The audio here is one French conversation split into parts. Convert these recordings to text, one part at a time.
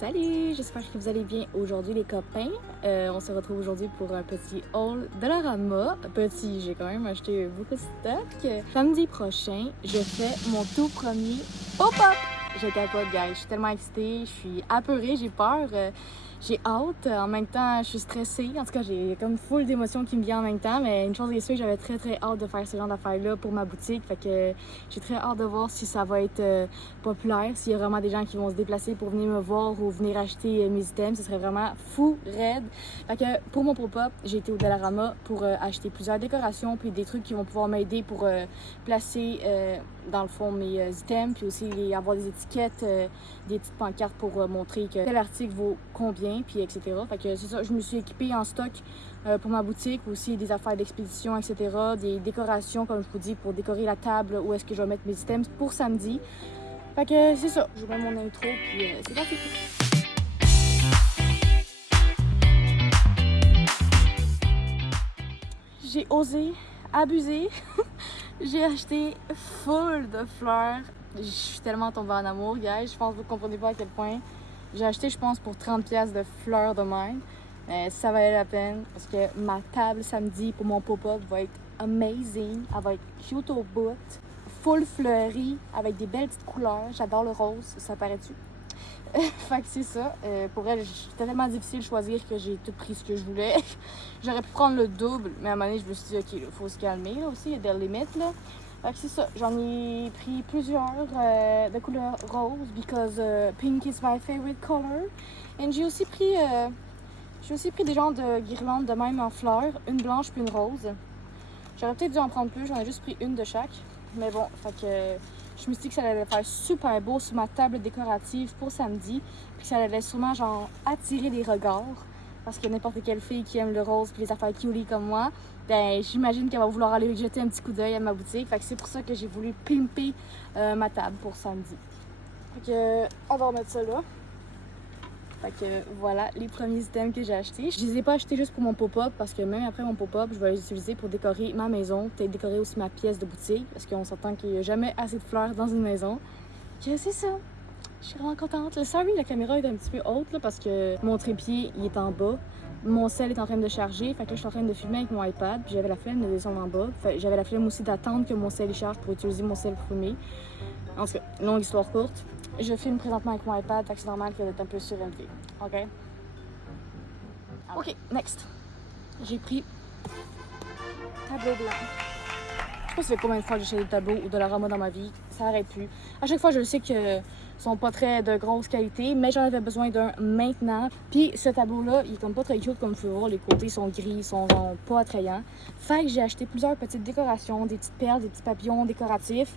Salut! J'espère que vous allez bien aujourd'hui les copains. On se retrouve aujourd'hui pour un petit haul Dollarama. Petit, j'ai quand même acheté beaucoup de stock. Samedi prochain, je fais mon tout premier pop-up! Je capote, guys. Je suis tellement excitée, je suis apeurée, j'ai peur. J'ai hâte, en même temps, je suis stressée. En tout cas, j'ai comme full d'émotions qui me viennent en même temps. Mais une chose est sûre, j'avais très hâte de faire ce genre d'affaires-là pour ma boutique. Fait que j'ai très hâte de voir si ça va être populaire, s'il y a vraiment des gens qui vont se déplacer pour venir me voir ou venir acheter mes items. Ce serait vraiment fou, raide. Fait que pour mon pop-up, j'ai été au Dollarama pour acheter plusieurs décorations puis des trucs qui vont pouvoir m'aider pour placer dans le fond mes items, puis aussi avoir des étiquettes, des petites pancartes pour montrer que tel article vaut combien, puis etc. Fait que c'est ça, je me suis équipée en stock pour ma boutique, aussi des affaires d'expédition, etc. Des décorations, comme je vous dis, pour décorer la table où est-ce que je vais mettre mes items pour samedi. Fait que c'est ça, je vous mets mon intro, puis c'est parti! J'ai osé, abusé. J'ai acheté full de fleurs. Je suis tellement tombée en amour, guys. Je pense que vous ne comprenez pas à quel point. J'ai acheté, je pense, pour 30$ de fleurs de même. Ça valait la peine parce que ma table samedi pour mon pop-up va être amazing. Elle va être cute au bout, full fleurie, avec des belles petites couleurs. J'adore le rose, ça paraît-tu? Fait que c'est ça. Pour elle, c'était tellement difficile de choisir que j'ai tout pris ce que je voulais. J'aurais pi prendre le double, mais à un moment donné, je me suis dit, OK, il faut se calmer là, aussi, il y a des limites. Là. Fait que c'est ça. J'en ai pris plusieurs de couleur rose, because pink is my favorite color. Et j'ai aussi pris des genres de guirlandes de même en fleurs, une blanche puis une rose. J'aurais peut-être dû en prendre plus, j'en ai juste pris une de chaque. Mais bon, fait que je me suis dit que ça allait faire super beau sur ma table décorative pour samedi. Puis que ça allait sûrement genre attirer les regards. Parce que n'importe quelle fille qui aime le rose puis les affaires cutie comme moi, ben j'imagine qu'elle va vouloir aller jeter un petit coup d'œil à ma boutique. Fait que c'est pour ça que j'ai voulu pimper ma table pour samedi. Fait que on va remettre ça là. Fait que voilà les premiers items que j'ai achetés. Je les ai pas achetés juste pour mon pop-up parce que même après mon pop-up, je vais les utiliser pour décorer ma maison, peut-être décorer aussi ma pièce de boutique parce qu'on s'entend qu'il n'y a jamais assez de fleurs dans une maison. Que c'est ça. Je suis vraiment contente. Sorry, la caméra est un petit peu haute là, parce que mon trépied il est en bas. Mon sel est en train de charger, fait que là, je suis en train de filmer avec mon iPad, puis j'avais la flemme de descendre en bas. J'avais la flemme aussi d'attendre que mon sel charge pour utiliser mon sel pour filmer. En tout cas, longue histoire courte. Je filme présentement avec mon iPad, fait que c'est normal qu'elle est un peu surélevé. OK? OK, next. J'ai pris tableau blanc. Je sais pas ça fait combien de fois que j'achète des tableaux ou de Dollarama dans ma vie. Ça arrête plus. À chaque fois, je sais que sont pas très de grosse qualité, mais j'en avais besoin d'un maintenant. Puis ce tableau-là, il est comme pas très cute comme vous pouvez voir. Les côtés sont gris, ils sont genre pas attrayants. Fait que j'ai acheté plusieurs petites décorations, des petites perles, des petits papillons décoratifs.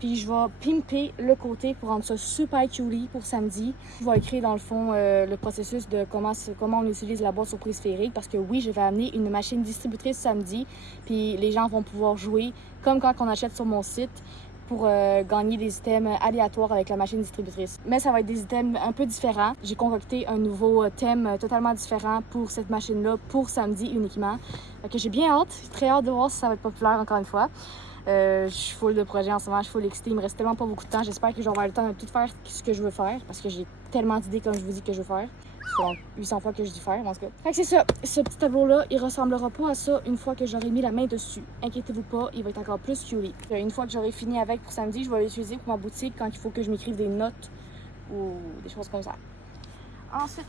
Puis je vais pimper le côté pour rendre ça super cutie pour samedi. Je vais écrire dans le fond le processus de comment on utilise la boîte surprise sphérique parce que oui, je vais amener une machine distributrice samedi. Puis les gens vont pouvoir jouer comme quand on achète sur mon site pour gagner des items aléatoires avec la machine distributrice. Mais ça va être des items un peu différents. J'ai concocté un nouveau thème totalement différent pour cette machine-là, pour samedi uniquement. Fait que j'ai bien hâte, très hâte de voir si ça va être populaire encore une fois. Je suis full de projets en ce moment, je suis full excitée. Il me reste tellement pas beaucoup de temps. J'espère que je vais avoir le temps de tout faire ce que je veux faire parce que j'ai tellement d'idées comme je vous dis que je veux faire. C'est 800 fois que je dis faire, en tout cas. Fait que c'est ça. Ce petit tableau-là, il ressemblera pas à ça une fois que j'aurai mis la main dessus. Inquiétez-vous pas, il va être encore plus cutie. Une fois que j'aurai fini avec pour samedi, je vais l'utiliser pour ma boutique quand il faut que je m'écrive des notes ou des choses comme ça. Ensuite,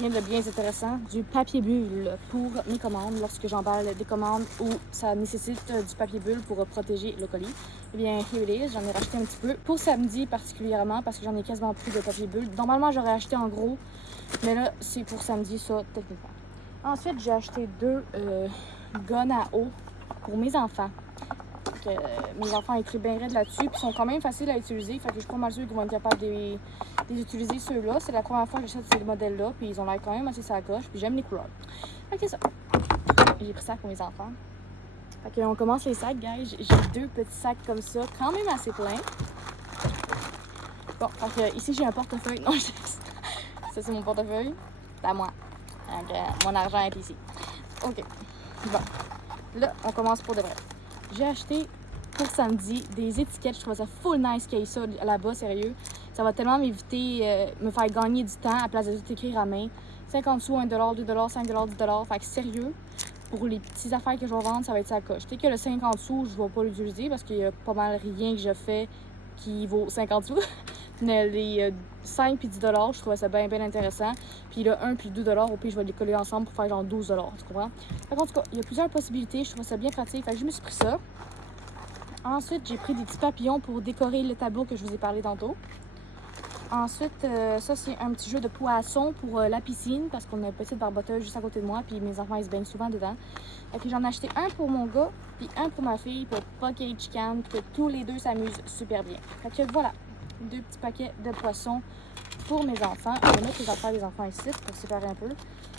rien de bien intéressant, du papier bulle pour mes commandes lorsque j'emballe des commandes où ça nécessite du papier bulle pour protéger le colis. Eh bien, here it is, j'en ai racheté un petit peu. Pour samedi particulièrement, parce que j'en ai quasiment plus de papier bulle. Normalement, j'aurais acheté en gros, mais là, c'est pour samedi, ça, techniquement. Ensuite, j'ai acheté deux guns à eau pour mes enfants. Mes enfants écrivent bien raide là-dessus, puis sont quand même faciles à utiliser. Fait que je suis pas mal sûre qu'ils vont être capables de les utiliser ceux-là. C'est la première fois que j'achète ces modèles-là, puis ils ont l'air quand même assez sacoches, puis j'aime les couleurs. Fait que c'est ça. J'ai pris ça pour mes enfants. Fait que on commence les sacs, guys. J'ai deux petits sacs comme ça, quand même assez pleins. Bon, fait que ici j'ai un portefeuille. Non, ça c'est mon portefeuille. C'est à moi. Donc, mon argent est ici. OK. Bon. Là, on commence pour de vrai. J'ai acheté pour samedi des étiquettes. Je trouve ça full nice qu'il y ait ça là-bas, sérieux. Ça va tellement m'éviter, me faire gagner du temps à place de tout écrire à main. 50 sous, 1 $, 2 $, 5 $, 10 $. Fait que sérieux, pour les petites affaires que je vais vendre, ça va être ça coche. Tu sais que le 50 sous, je vais pas l'utiliser parce qu'il y a pas mal rien que je fais qui vaut 50 sous. Mais les 5 puis 10 $, je trouvais ça bien intéressant. Puis le 1 puis 2 $, au pire, je vais les coller ensemble pour faire genre 12 $. Tu comprends? Fait en tout cas, il y a plusieurs possibilités. Je trouvais ça bien pratique. Fait que je me suis pris ça. Ensuite, j'ai pris des petits papillons pour décorer le tableau que je vous ai parlé tantôt. Ensuite, ça, c'est un petit jeu de poisson pour la piscine parce qu'on a une petite barboteuse juste à côté de moi. Puis mes enfants, ils se baignent souvent dedans. Fait que j'en ai acheté un pour mon gars, puis un pour ma fille, pour pas qu'ils chicanent, que tous les deux s'amusent super bien. Fait que voilà, 2 petits paquets de poissons pour mes enfants. Je vais mettre les affaires des enfants ici pour séparer un peu.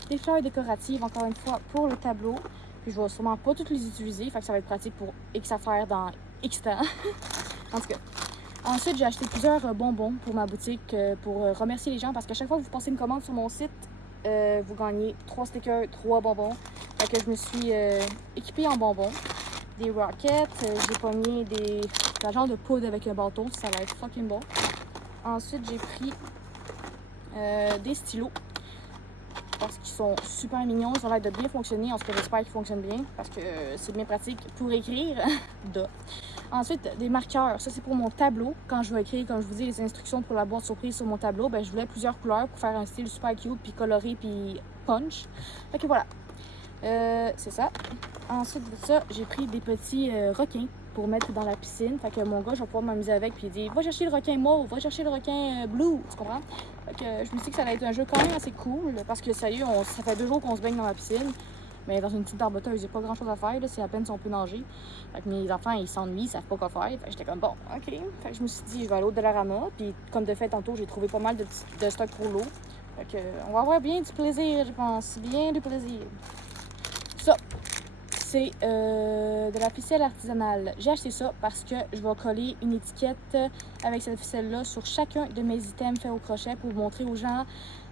Des fleurs décoratives, encore une fois, pour le tableau. Puis je vais sûrement pas toutes les utiliser, fait que ça va être pratique pour X affaires dans X temps. En tout cas. Ensuite, j'ai acheté plusieurs bonbons pour ma boutique pour remercier les gens parce qu'à chaque fois que vous passez une commande sur mon site, vous gagnez 3 stickers, 3 bonbons. Fait que je me suis équipée en bonbons. Des rockets, j'ai pogné des genre de poudre avec un bâton, ça va être fucking bon. Ensuite, j'ai pris des stylos parce qu'ils sont super mignons, ils ont l'air de bien fonctionner. En tout cas, j'espère qu'ils fonctionnent bien parce que c'est bien pratique pour écrire. Ensuite, des marqueurs. Ça, c'est pour mon tableau. Quand je vais écrire, comme je vous dis, les instructions pour la boîte surprise sur mon tableau, ben, je voulais plusieurs couleurs pour faire un style super cute, puis coloré, puis punch. Fait que voilà. C'est ça. Ensuite de ça, j'ai pris des petits requins pour mettre dans la piscine. Fait que mon gars, je vais pouvoir m'amuser avec, puis il dit « Va chercher le requin mauve, va chercher le requin blue. » Tu comprends? Fait que je me suis dit que ça allait être un jeu quand même assez cool, parce que sérieux, ça fait 2 jours qu'on se baigne dans la piscine. Mais dans une petite barboteuse, il n'y a pas grand chose à faire, c'est à peine si on peut nager. Fait que mes enfants, ils s'ennuient, ils savent pas quoi faire. Fait que j'étais comme bon, ok. Fait que je me suis dit, je vais aller au Dollarama. Puis comme de fait, tantôt, j'ai trouvé pas mal de stock pour l'eau. Fait que on va avoir bien du plaisir, je pense. Bien du plaisir. Ça, c'est de la ficelle artisanale. J'ai acheté ça parce que je vais coller une étiquette avec cette ficelle-là sur chacun de mes items faits au crochet pour montrer aux gens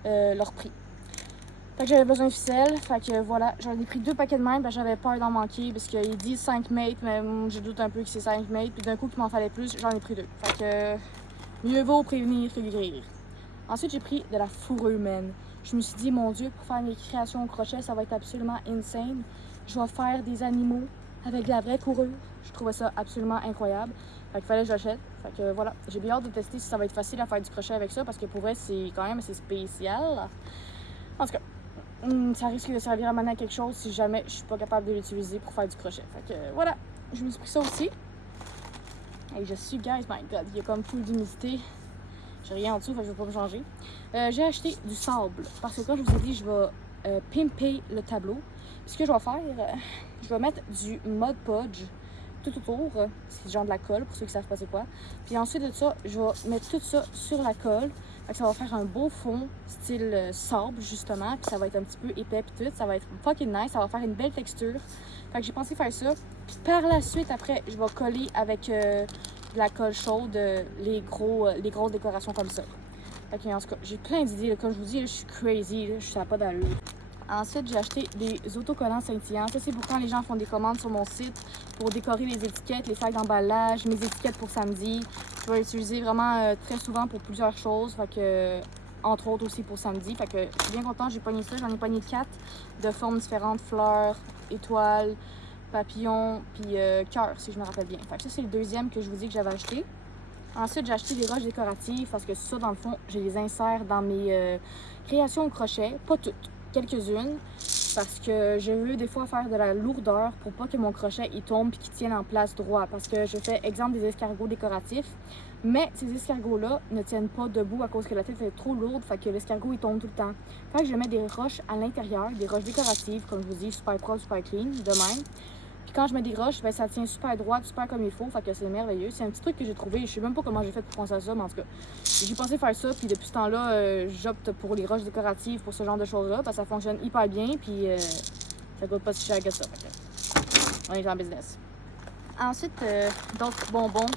leur prix. Fait que j'avais besoin de ficelle, fait que voilà, j'en ai pris 2 paquets de même, ben j'avais peur d'en manquer parce qu'il dit 5 mètres, mais je doute un peu que c'est 5 mètres, puis d'un coup qu'il m'en fallait plus, j'en ai pris 2. Fait que mieux vaut prévenir que guérir. Ensuite, j'ai pris de la fourrure humaine. Je me suis dit, mon Dieu, pour faire mes créations au crochet, ça va être absolument insane. Je vais faire des animaux avec de la vraie fourrure. Je trouvais ça absolument incroyable. Fait qu'il fallait que j'achète. Fait que voilà, j'ai bien hâte de tester si ça va être facile à faire du crochet avec ça parce que pour vrai, c'est quand même assez spécial. En tout cas, ça risque de servir à mener à quelque chose si jamais je suis pas capable de l'utiliser pour faire du crochet. Fait que voilà, je me suis pris ça aussi. Et je suis, guys, my god, il y a comme full d'humidité. J'ai rien en dessous, fait que je vais pas me changer. J'ai acheté du sable parce que quand je vous ai dit, je vais pimper le tableau. Puis ce que je vais faire, je vais mettre du Mod Podge tout autour. C'est genre de la colle pour ceux qui savent pas c'est quoi. Puis ensuite de ça, je vais mettre tout ça sur la colle. Fait que ça va faire un beau fond, style sable, justement. Puis ça va être un petit peu épais puis tout. Ça va être fucking nice. Ça va faire une belle texture. Fait que j'ai pensé faire ça. Puis par la suite, après, je vais coller avec de la colle chaude les grosses décorations comme ça. Fait que en tout cas, j'ai plein d'idées. Comme je vous dis, je suis crazy. Je suis à pas d'allure. Ensuite, j'ai acheté des autocollants scintillants. Ça, c'est pour quand les gens font des commandes sur mon site pour décorer les étiquettes, les sacs d'emballage, mes étiquettes pour samedi. Je vais l'utiliser vraiment très souvent pour plusieurs choses. Fait que, entre autres aussi pour samedi. Fait que je suis bien contente, j'ai pogné ça. J'en ai pogné 4 de formes différentes, fleurs, étoiles, papillons, puis cœur, si je me rappelle bien. Fait que ça, c'est le deuxième que je vous dis que j'avais acheté. Ensuite, j'ai acheté des roches décoratives parce que ça, dans le fond, je les insère dans mes créations au crochet. Pas toutes. Quelques-unes parce que je veux des fois faire de la lourdeur pour pas que mon crochet il tombe et qu'il tienne en place droit parce que je fais exemple des escargots décoratifs mais ces escargots là ne tiennent pas debout à cause que la tête est trop lourde fait que l'escargot il tombe tout le temps. Fait que je mets des roches à l'intérieur, des roches décoratives comme je vous dis, super propre, super clean de même. Puis quand je mets des roches, ben, ça tient super droit, super comme il faut, fait que c'est merveilleux. C'est un petit truc que j'ai trouvé, je sais même pas comment j'ai fait pour penser à ça, mais en tout cas, j'ai pensé faire ça, puis depuis ce temps-là, j'opte pour les roches décoratives, pour ce genre de choses-là, parce que ça fonctionne hyper bien, puis ça coûte pas si cher que ça, fait que on est en business. Ensuite, d'autres bonbons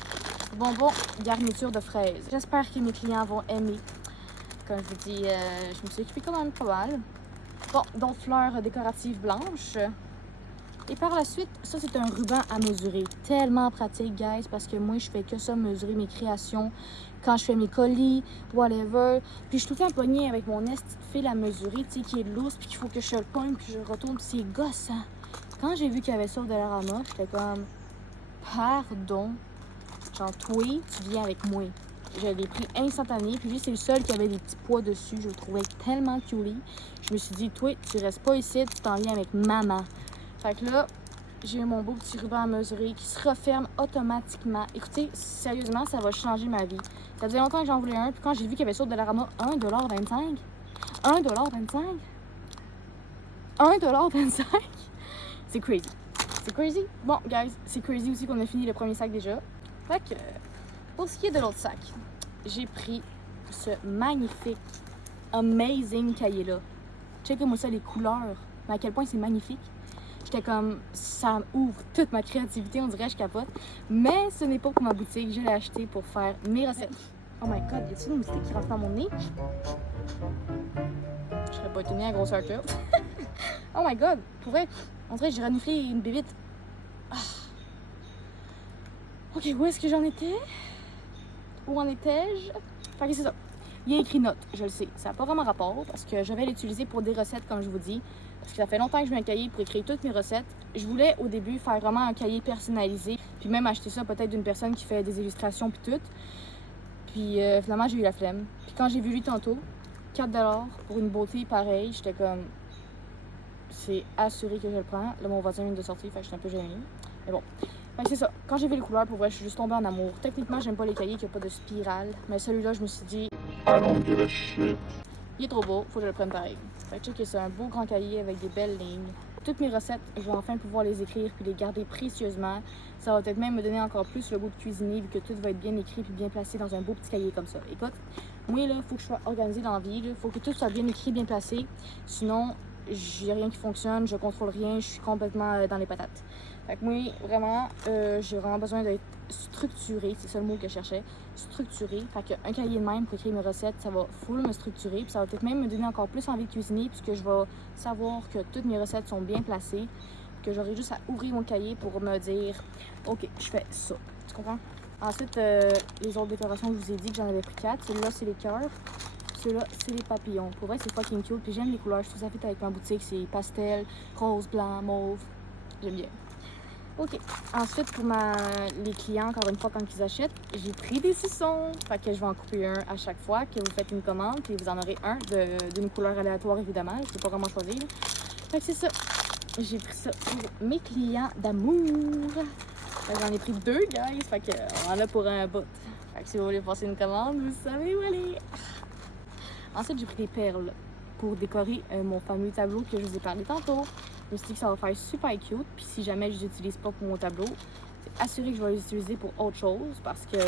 garniture de fraises. J'espère que mes clients vont aimer. Comme je vous dis, je me suis équipée quand même pas mal. Bon, d'autres fleurs décoratives blanches. Et par la suite, ça c'est un ruban à mesurer. Tellement pratique, guys, parce que moi je fais que ça, mesurer mes créations quand je fais mes colis, whatever. Puis je suis tout le temps pognée avec mon esti de fil à mesurer, tu sais, qui est lousse, puis qu'il faut que je le pogne, puis je retourne, puis c'est gossant. Quand j'ai vu qu'il y avait ça au Dollarama, j'étais comme, pardon, genre, toi, tu viens avec moi. Je l'ai pris instantané, puis lui, c'est le seul qui avait des petits pois dessus. Je le trouvais tellement culie. Je me suis dit, toi, tu restes pas ici, tu t'en viens avec maman. Fait que là, j'ai mon beau petit ruban à mesurer qui se referme automatiquement. Écoutez, sérieusement, ça va changer ma vie. Ça faisait longtemps que j'en voulais un, puis quand j'ai vu qu'il y avait ça au Dollarama, 1,25$. 1,25$. 1,25$. C'est crazy. C'est crazy. Bon, guys, c'est crazy aussi qu'on a fini le premier sac déjà. Fait que, pour ce qui est de l'autre sac, j'ai pris ce magnifique, amazing cahier-là. Checkez-moi ça, les couleurs. Mais à quel point c'est magnifique. J'étais comme, ça ouvre toute ma créativité, on dirait, je capote. Mais ce n'est pas pour ma boutique, je l'ai acheté pour faire mes recettes. Oh my god, y a-t-il une moustique qui rentre dans mon nez? Je serais pas étonnée à grosseur que. Oh my god, pour vrai, on dirait que j'ai reniflé une bébite. Ah. Ok, où est-ce que j'en étais? Où en étais-je? Fait que c'est ça. Il y a écrit notes, je le sais. Ça n'a pas vraiment rapport parce que je vais l'utiliser pour des recettes, comme je vous dis. Parce que ça fait longtemps que je veux un cahier pour écrire toutes mes recettes. Je voulais au début faire vraiment un cahier personnalisé, puis même acheter ça peut-être d'une personne qui fait des illustrations puis tout. Puis finalement, j'ai eu la flemme. Puis quand j'ai vu lui tantôt, 4$ pour une beauté pareille, j'étais comme, c'est assuré que je le prends. Là, mon voisin vient de sortir, fait que je suis un peu gênée. Mais bon. Fait que c'est ça. Quand j'ai vu les couleurs, pour vrai, je suis juste tombée en amour. Techniquement, j'aime pas les cahiers qui n'ont pas de spirale. Mais celui-là, je me suis dit, I don't give a shit. il est trop beau, faut que je le prenne pareil. Fait que check, c'est un beau grand cahier avec des belles lignes. Toutes mes recettes, je vais enfin pouvoir les écrire puis les garder précieusement. Ça va peut-être même me donner encore plus le goût de cuisiner vu que tout va être bien écrit puis bien placé dans un beau petit cahier comme ça. Écoute, moi là, faut que je sois organisée dans la vie, il faut que tout soit bien écrit, bien placé. Sinon, j'ai rien qui fonctionne, je contrôle rien, je suis complètement dans les patates. Fait que moi, vraiment, j'ai vraiment besoin d'être structurée, c'est ça le mot que je cherchais, structurée. Fait qu'un cahier de même pour écrire mes recettes, ça va full me structurer, puis ça va peut-être même me donner encore plus envie de cuisiner, puisque je vais savoir que toutes mes recettes sont bien placées, que j'aurai juste à ouvrir mon cahier pour me dire, ok, je fais ça. Tu comprends? Ensuite, les autres décorations, je vous ai dit que j'en avais pris 4. Celui-là, c'est les cœurs. Ceux-là, c'est les papillons. Pour vrai, c'est fucking cute. Puis j'aime les couleurs. Je trouve ça fait avec ma boutique. C'est pastel, rose, blanc, mauve. J'aime bien. OK. Ensuite, pour les clients, encore une fois, quand ils achètent, j'ai pris des saucissons. Fait que je vais en couper un à chaque fois que vous faites une commande. Puis vous en aurez un d'une couleur aléatoire, évidemment. Je ne sais pas vraiment choisir. Fait que c'est ça. J'ai pris ça pour mes clients d'amour. J'en ai pris 2, guys. Fait que on en a pour un bout. Fait que si vous voulez passer une commande, vous savez où aller. Ensuite, j'ai pris des perles pour décorer mon fameux tableau que je vous ai parlé tantôt. Je me suis dit que ça va faire super cute. Puis si jamais je les utilise pas pour mon tableau, c'est assuré que je vais les utiliser pour autre chose parce que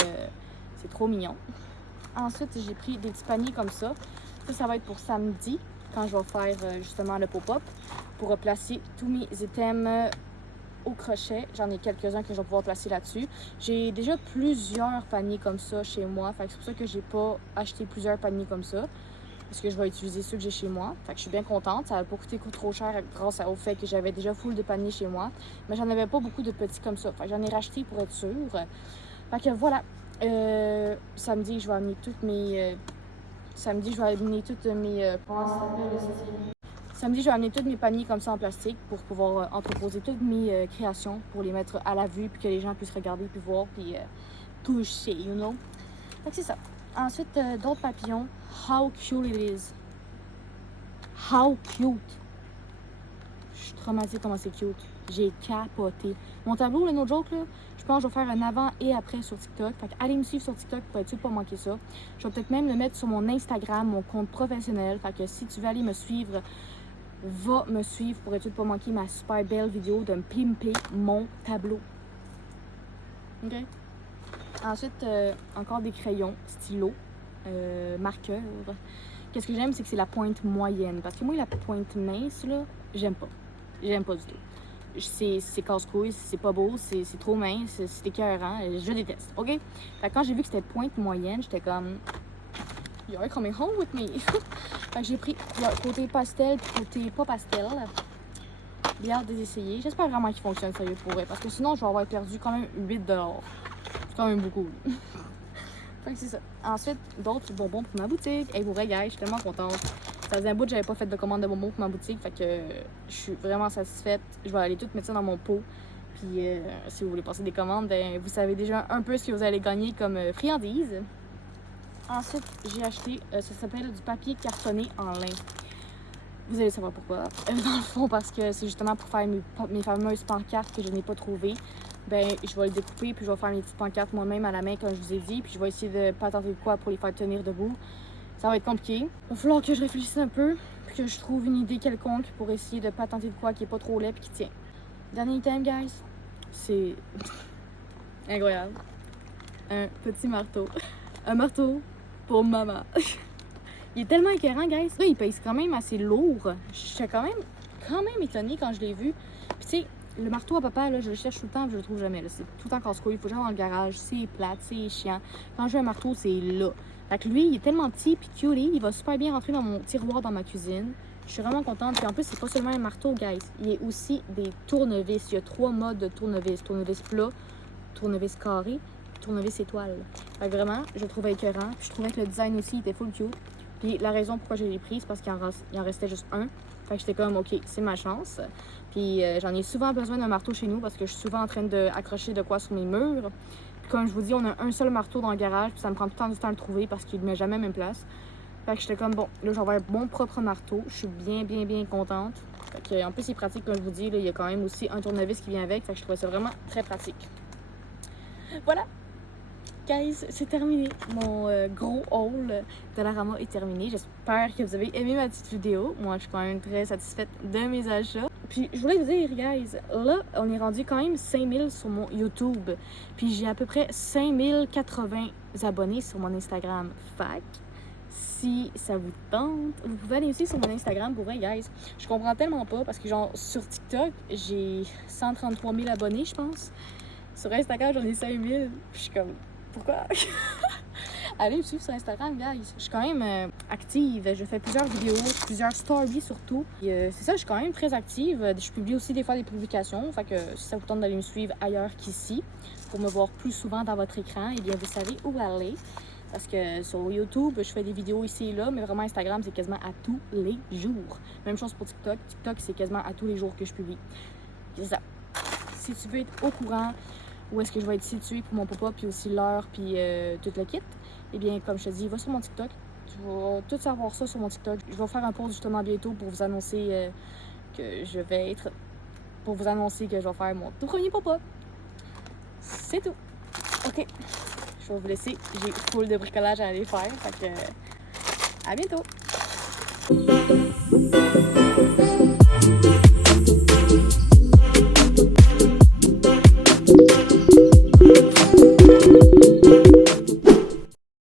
c'est trop mignon. Ensuite, j'ai pris des petits paniers comme ça. Ça va être pour samedi, quand je vais faire justement le pop-up, pour replacer tous mes items au crochet. J'en ai quelques-uns que je vais pouvoir placer là-dessus. J'ai déjà plusieurs paniers comme ça chez moi. Fait que c'est pour ça que j'ai pas acheté plusieurs paniers comme ça. Parce que je vais utiliser ceux que j'ai chez moi. Fait que je suis bien contente. Ça n'a pas coûté trop cher grâce au fait que j'avais déjà full de paniers chez moi. Mais j'en avais pas beaucoup de petits comme ça. Fait que j'en ai racheté pour être sûre. Fait que voilà. Samedi, je vais amener toutes mes... Samedi, je vais amener toutes mes... Samedi, je vais amener tous mes paniers comme ça en plastique pour pouvoir entreposer toutes mes créations, pour les mettre à la vue, puis que les gens puissent regarder, puis voir, puis toucher, you know. Fait que c'est ça. Ensuite, d'autres papillons. How cute it is. How cute. Je suis traumatisée comment c'est cute. J'ai capoté. Mon tableau, le no joke, là, je pense que je vais faire un avant et après sur TikTok. Fait que allez me suivre sur TikTok pour être sûr de pas manquer ça. Je vais peut-être même le mettre sur mon Instagram, mon compte professionnel. Fait que si tu veux aller me suivre, va me suivre pour être sûr de pas manquer ma super belle vidéo de me pimper mon tableau. OK? Ensuite, encore des crayons, stylos, marqueurs. Qu'est-ce que j'aime, c'est que c'est la pointe moyenne. Parce que moi, la pointe mince, là, j'aime pas. J'aime pas du tout. C'est casse-couille, c'est pas beau, c'est trop mince, c'est écœurant, je déteste, OK? Fait que quand j'ai vu que c'était pointe moyenne, j'étais comme... You're coming home with me! Fait que j'ai pris côté pastel, côté pas pastel. Bien hâte de les essayer. J'espère vraiment qu'ils fonctionnent sérieux pour eux. Parce que sinon, je vais avoir perdu quand même 8 $. C'est quand même beaucoup. Fait que c'est ça. Ensuite, d'autres bonbons pour ma boutique. Et pour vrai, guys, je suis tellement contente. Ça faisait un bout que j'avais pas fait de commande de bonbons pour ma boutique. Fait que je suis vraiment satisfaite. Je vais aller tout mettre ça dans mon pot. Puis si vous voulez passer des commandes, ben, vous savez déjà un peu ce que vous allez gagner comme friandises. Ensuite, j'ai acheté, ça s'appelle du papier cartonné en lin. Vous allez savoir pourquoi. Dans le fond, parce que c'est justement pour faire mes fameuses pancartes que je n'ai pas trouvées. Ben, je vais les découper, puis je vais faire mes petites pancartes moi-même à la main, comme je vous ai dit. Puis je vais essayer de pas tenter de quoi pour les faire tenir debout. Ça va être compliqué. Il va falloir que je réfléchisse un peu, puis que je trouve une idée quelconque pour essayer de pas tenter de quoi qui est pas trop laid, puis qui tient. Dernier item, guys, c'est incroyable. Un petit marteau. Un marteau pour maman. Il est tellement écœurant, guys. Là, il pèse quand même assez lourd. J'étais quand même étonnée quand je l'ai vu. Puis tu sais, le marteau à papa, là, je le cherche tout le temps, je le trouve jamais. C'est tout le temps casse-couille. Il faut que j'aille dans le garage. C'est plate, c'est chiant. Quand je veux un marteau, c'est là. Fait que lui, il est tellement petit puis cutie, il va super bien rentrer dans mon tiroir dans ma cuisine. Je suis vraiment contente. Puis en plus, c'est pas seulement un marteau, guys. Il y a aussi des tournevis. Il y a 3 modes de tournevis. Tournevis plat, tournevis carré, tournevis étoile. Fait que vraiment, je le trouvais écœurant. Puis je trouvais que le design aussi était full cute. Puis la raison pourquoi je l'ai pris, c'est parce qu'il en restait juste un. Fait que j'étais comme, OK, c'est ma chance. Puis j'en ai souvent besoin d'un marteau chez nous parce que je suis souvent en train d'accrocher de quoi sur mes murs. Puis comme je vous dis, on a un seul marteau dans le garage, puis ça me prend tout le temps du temps à le trouver parce qu'il ne met jamais à même place. Fait que j'étais comme, bon, là, je vais avoir mon propre marteau. Je suis bien contente. Fait que, en plus, c'est pratique, comme je vous dis, là, il y a quand même aussi un tournevis qui vient avec. Fait que je trouvais ça vraiment très pratique. Voilà! Guys, c'est terminé. Mon gros haul de la Rama est terminé. J'espère que vous avez aimé ma petite vidéo. Moi, je suis quand même très satisfaite de mes achats. Puis, je voulais vous dire, guys, là, on est rendu quand même 5000 sur mon YouTube. Puis, j'ai à peu près 5080 abonnés sur mon Instagram. Fait si ça vous tente, vous pouvez aller aussi sur mon Instagram pour vrai, guys. Je comprends tellement pas parce que, genre, sur TikTok, j'ai 133 000 abonnés, je pense. Sur Instagram, j'en ai 5000. Puis, je suis comme... Pourquoi? Allez me suivre sur Instagram, guys. Je suis quand même active. Je fais plusieurs vidéos, plusieurs stories surtout. C'est ça, je suis quand même très active. Je publie aussi des fois des publications. Fait que si ça vous tente d'aller me suivre ailleurs qu'ici, pour me voir plus souvent dans votre écran, eh bien vous savez où aller. Parce que sur YouTube, je fais des vidéos ici et là, mais vraiment Instagram, c'est quasiment à tous les jours. Même chose pour TikTok. TikTok, c'est quasiment à tous les jours que je publie. C'est ça. Si tu veux être au courant où est-ce que je vais être située pour mon pop-up, puis aussi l'heure, puis tout le kit, eh bien, comme je te dis, va sur mon TikTok. Tu vas tout savoir ça sur mon TikTok. Je vais faire un post justement bientôt pour vous annoncer que je vais faire mon tout premier pop-up. C'est tout. OK. Je vais vous laisser. J'ai full de bricolage à aller faire. Fait que, à bientôt.